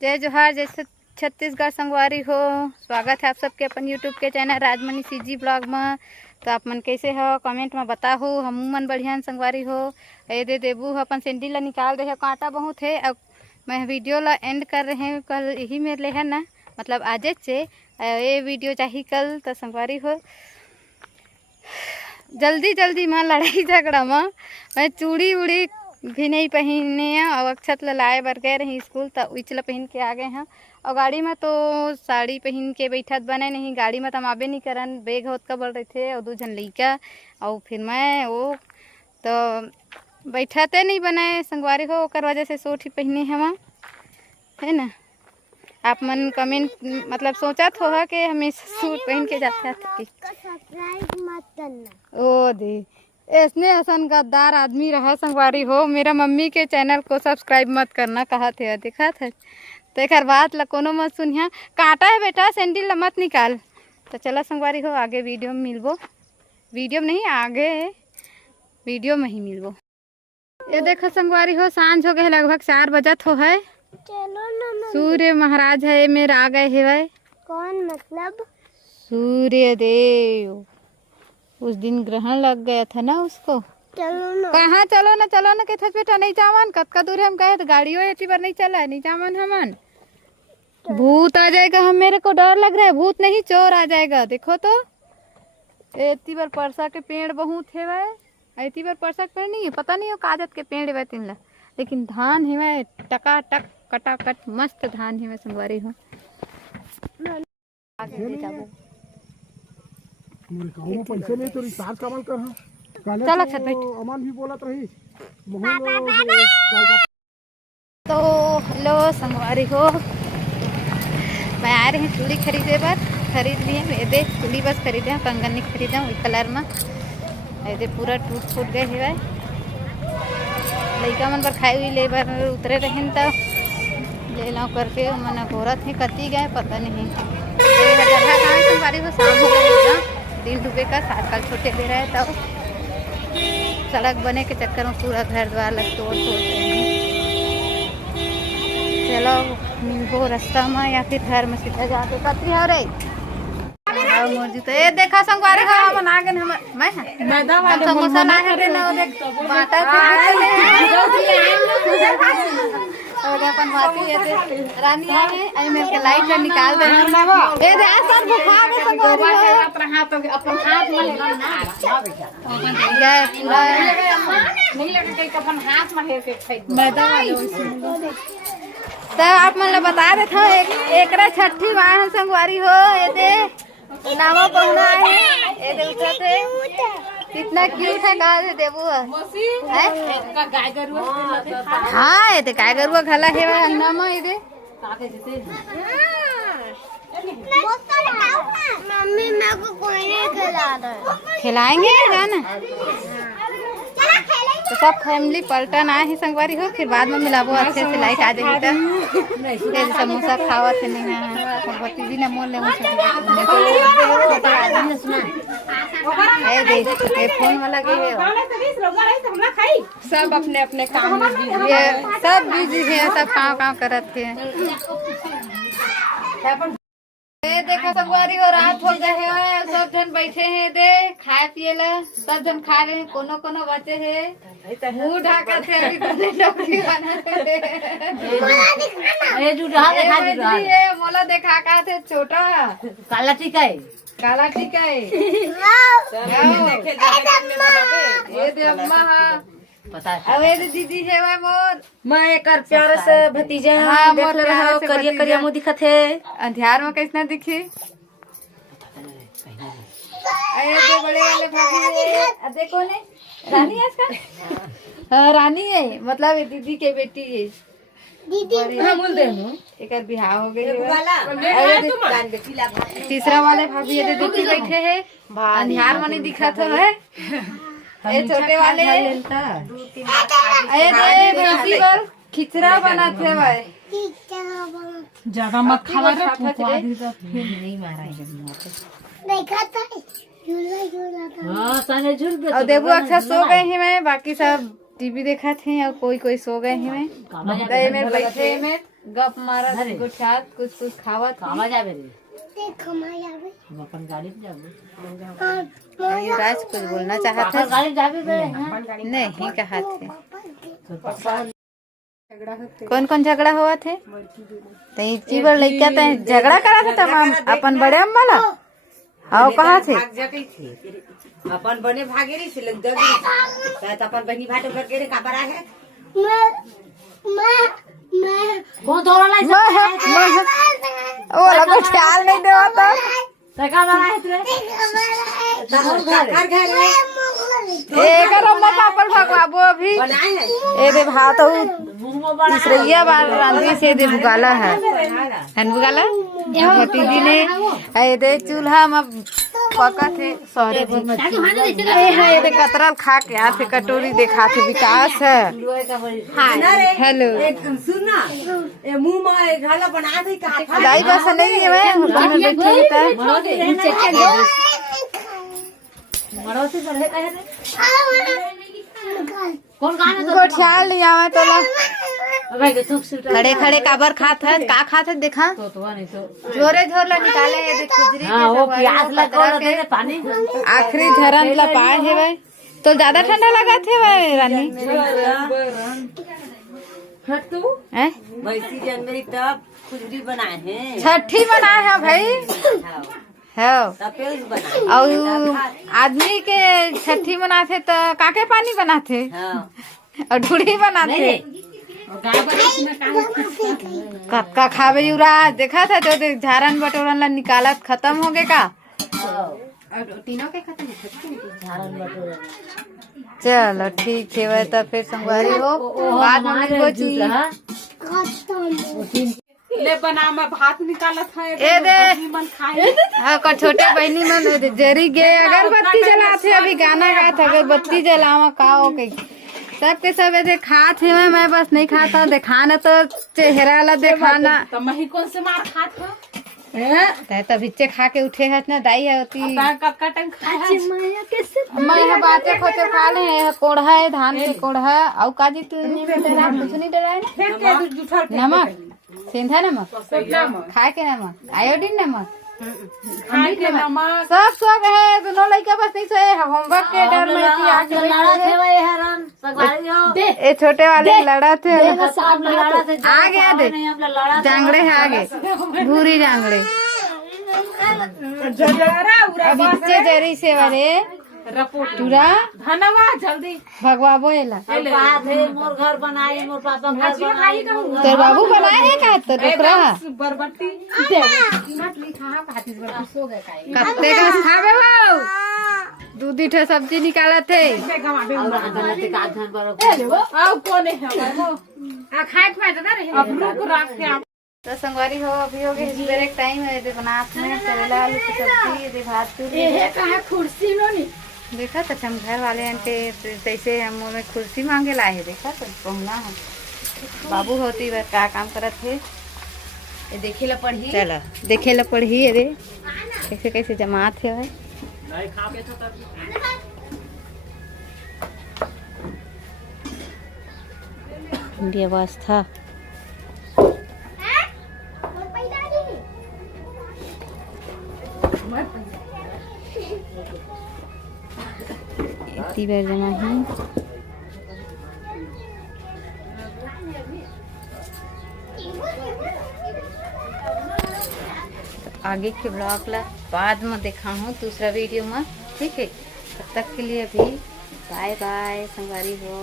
जय जोहार, जय छत्तीसगढ़ संगवारी हो। स्वागत है आप सबके अपन यूट्यूब के चैनल राजमणि सीजी ब्लॉग में। तो आप मन कैसे हो कमेंट में बताओ। हम मन बढ़िया संगवारी हो। ए दे देबू अपन सेंडी ला निकाल रहे हो, कांटा बहुत है। अब मैं वीडियो ला एंड कर रहे हैं, कल यही मेरे लिए है ना, मतलब आज से ये वीडियो चाहिए कल। तो संगवारी हो जल्दी जल्दी में लड़ाई झगड़ा में मैं चूड़ी उड़ी भी नहीं पहने और अक्षत लाए बर गए रही स्कूल, तो उचला पहन के आ गए हैं। और गाड़ी में तो साड़ी पहन के बैठत बने नहीं, गाड़ी में तो हम आबे नहीं करन, बेग होत का बोल रहे थे और 2 जन लड़का और फिर मैं वो तो बैठते नहीं बने संगवारी हो, ओकर वजह से सूट ही पहने हम है ना। आप मन कमेंट मतलब सोचा हो कि हमें सूट पहन के जाते थे। ओ दे ऐसने ऐसन गद्दार आदमी रहा संगवारी हो। मेरा मम्मी के चैनल को सब्सक्राइब मत करना कहा थे, देखा था तो एक बात ला कोनो मत सुनिया। काटा है बेटा, सैंडल ला मत निकाल। तो चला संगवारी हो आगे वीडियो में मिलबो, वीडियो में नहीं आगे वीडियो में ही मिलबो। ये देखो संगवारी हो सांझ हो गए, लगभग 4 बजत हो है। सूर्य महाराज है मेरा आ गए है भाई। कौन मतलब? सूर्य देव। उस दिन ग्रहण लग गया था ना उसको। चलो ना। कहाँ चलो ना कहते बेटा नहीं जावन, कतका दूर हम गए तो गाड़ियों एटी पर नहीं चला, नहीं जावन हमन। भूत आ जाएगा, हम मेरे को डर लग रहा है। भूत नहीं चोर आ जाएगा। देखो तो एती बार परसा के पेड़ बहुत है भाई। एती बार परसा के पेड़ नहीं है, पता नहीं हो काजत के पेड़ है तीन ला, लेकिन धान है भाई टकाटक कटाकट मस्त धान है। मैं संगवारी हूँ आगे जाबो। मेरे गाँव में पैसे नहीं तो रिचार्ज कमल कर हाँ चल अच्छा बैठ। अमन भी बोलत रही तो हेलो संगवारी हो, मैं आ रही हूँ चूड़ी खरीदे बर। खरीद लिए मेरे चूड़ी बस खरीदे हैं, कंगन नहीं खरीदे वही कलर में। ऐसे पूरा टूट फूट गए है भाई। लड़का मन पर खाई हुई ले बर उतरे रहें तो ले लाओ करके मन गोरत है कती गए पता नहीं। कहाँ संगवारी हो, शाम हो गई, दिन डूबे का सात कल छोटे दे रहे तब सड़क बने के चक्कर में पूरा घर द्वार लग तोड़ रहे हैं। चलो मिलबो रास्ता में या फिर घर में सीधा जाके कती है रे मोजी। तो ये देखा संगवारी हो हम आ गए। हम समोसा ना है रे ना देख बाटा और अपन बाकी है रानी है आई मेरे के लाइट ला निकाल दे। ए दे सब बुखा में संगवारी हो अपन हाथ में लेना अपन जाए पूरा नहीं लगे के अपन हाथ में है के मैदा वाले। तो आप मन ला बता देत हो एकरा छठी वाहन संगवारी हो। ये दे नामा पहुना है, ये दे उठते कितना क्यूट है। कहा दे देबू है गाय गरुआ। हाँ ये दे गाय गरुआ घला है अंगना में। ये दे मम्मी मेरे को कोई नहीं खिला रहा। खिलाएंगे जाना। तो सब फैमिली पलटन आए हैं संगवारी हो, फिर बाद में मिलाबो अच्छे से लाइट आ जाएगी तो समोसा खावा थे नहीं है भगवती जी ने मोल ले फोन वाला के सब अपने अपने काम में बिजी है, सब बिजी है, सब काम करत है। देखो संगवारी हो रात हो गए है, सब जन बैठे हैं दे खाए पिए ला, सब जन खा रहे हैं, कोनो कोनो बचे है मुंह ढाका थे अभी तो टोकरी बना ये जो ढाका दिखा दी रहा है मोला देखा का थे छोटा काला टीका है, काला टीका है। ये दे अम्मा पता है अब ये दीदी है वह मोर मैं एक प्यार से भतीजा हाँ, देख ले रहा हूं करिया करिया मुंह दिखत है। अंधियार में कैसना दिखे। अरे दे बड़े वाले भाभी देखो ने रानी है इसका। हाँ रानी है, मतलब ये दीदी के बेटी है। दीदी हां बोल दे नु एक बिहार हो गई है। तीसरा वाले भाभी ये दीदी बैठे है, अंधियार में नहीं दिखा तो है। ये छोटे वाले खिचड़ा बनाते भाई। ज्यादा मत खा रे फिर नहीं मारा देखा था झूला था। हां साने झूल और देबू अक्सर सो गए हैं मैं, बाकी सब टीवी देखा थे और कोई कोई सो गए हैं मैं। मेरे बैठे में गप मारत गुठात कुछ कुछ खावत खावा जाबे रे देखो माया भी हम अपन गाड़ी पे जाबे युवराज कुछ बोलना चाहत अपन है गाड़ी जाबे बे नहीं कहा थे कौन कौन झगड़ा हुआ थे तो इसी बार लड़का तो झगड़ा करा था तमाम अपन बड़े अम्मा ला आओ कहा थे अपन बने भागे रही से लग दगी तो अपन बनी भाटे भर के रे का बरा है मैं कौन तोरा लाई वो लोग ख्याल नहीं देवा तो तका बड़ा है रे घर घर एक अम्मा पापड़ भगवाबो अभी बनाए है ए दे भात तो मुंह में बड़ा तीसरिया बार रांधी से दे बुगाला है बुगाला भतीजी ने ए दे चूल्हा में पका थे सॉरी जी ए है दे कतरल खा के आथे कटोरी देखा थे विकास है हेलो सुन ना ए मुंह में घाला बना दे का दाई बस नहीं है मैं होटल में बैठी था मरोसी चढ़े कहे रे कौन गाना तो को ख्याल नहीं आवे तो ला भाई के चुप सिट खड़े खड़े काबर खात है का खात है देखा तो नहीं तो जोरे जोर ला निकाले ये दे खुजरी हां वो प्याज लगा दे रे पानी आखिरी झरन ला पार है भाई तो ज्यादा ठंडा लगा थे भाई रानी हट तू हैं भैंसी जनवरी तब खुजरी बनाए हैं छठी बनाए है भाई है तपेल बनाए और आदमी के छठी बनाते तो काके पानी बनाते हां और ढूढ़ी बनाते कक्का खावे युरा देखा था तो झारन बटोरन ला निकालत खत्म हो गए का तीनों के खत्म चलो ठीक है वह तो फिर संगवारी हो बाद में कोची ले बना मैं भात निकालत है ए दे मन खाए हाँ का छोटे बहनी मन जरी गे अगरबत्ती जलाते अभी गाना गाते अगरबत्ती जलावा का हो के सबके सब ऐसे खात है मैं बस नहीं खाता दिखाना तो चेहरा ला दिखाना तो मही कौन से मार खात हो तो बिच्चे खा के उठे है ना दाई है होती कक्का टाइम खाए मैं यह बातें खोते खा ले कोढ़ा है धान के कोढ़ा है और काजी तू कुछ नहीं डरा है नमक सिंधा नमक खाए के नमक आयोडीन नमक खाए के नमक सब सब है दोनों लड़का बस नहीं सोए होमवर्क के डर में कि आके लड़ा थे भाई हरन सगवारी हो ए छोटे वाले लड़ा थे सब लड़ा थे आ गया देख नहीं हम लड़ा जांगड़े है आगे भूरी जांगड़े अब इच्चे जरी से वाले रपोट टूरा धनवा जल्दी भगवाबो एला बात है मोर घर बनाई मोर पापा घर बनाई तोर बाबू बनाए है का तो टुकड़ा बरबट्टी कत्ते का खावे हो दूधी ठे सब्जी निकाला थे और आदमी का धन बरो आओ कोने है वो खाए खाए ना रे अब रुक रख के तो संगवारी हो अभी हो गए ब्रेक टाइम है दे बनात में करेला आलू की सब्जी दे भात तू ये कहा कुर्सी नो नी देखा तो हम घर वाले के तैसे हम में कुर्सी मांगे लाए है देखा तो पहुना है बाबू होती बार का काम करत थे ये देखे ला पढ़ी चलो देखे ला पढ़ी रे कैसे कैसे जमात है ठंडी अवस्था इतनी बार जमा ही आगे के ब्लॉग ला बाद में देखा हूँ दूसरा वीडियो में ठीक है तब तक के लिए अभी बाय बाय संगवारी हो।